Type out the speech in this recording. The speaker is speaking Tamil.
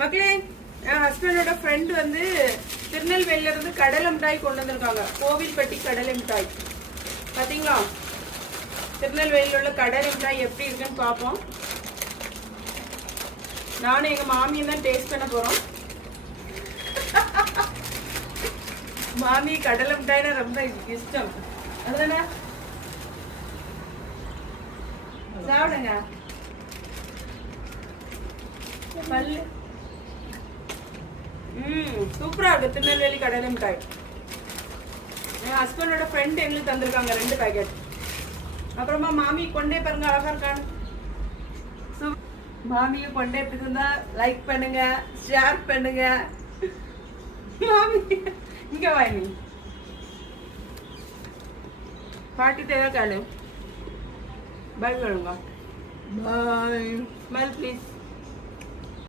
மக்களே, என் ஹஸ்பண்டோட ஃப்ரெண்ட் வந்து திருநெல்வேலியில இருந்து கடலை மிட்டாய் கொண்டு வந்திருக்காங்க. கோவில்பட்டி கடலை மிட்டாய் பாத்தீங்களா? திருநெல்வேலியில் உள்ள கடலை மிட்டாய் எப்படி இருக்குன்னு பார்ப்போம். நானும் எங்க மாமியும் தான் டேஸ்ட் பண்ண போறோம். மாமி கடலை மிட்டாய்னா ரொம்ப இஷ்டம், அதுதானே? சாப்பிடுங்க. பல்லு சூப்பரா இருக்கு திருநெல்வேலி கடலை மிட்டாய். என் ஹஸ்பண்டோட ஃப்ரெண்ட் எங்களுக்கு தந்திருக்காங்க 2 பேக்கெட். அப்புறமா மாமி கொண்டே பாருங்க, அழகா இருக்கான்னு. மாமியை கொண்டே பிடிச்சிருந்தா லைக் பண்ணுங்க, ஷேர் பண்ணுங்க. மாமி இங்க வாங்கி பாட்டி தேவை காலு. பாய் சொல்லுங்க. பாய். Smile please.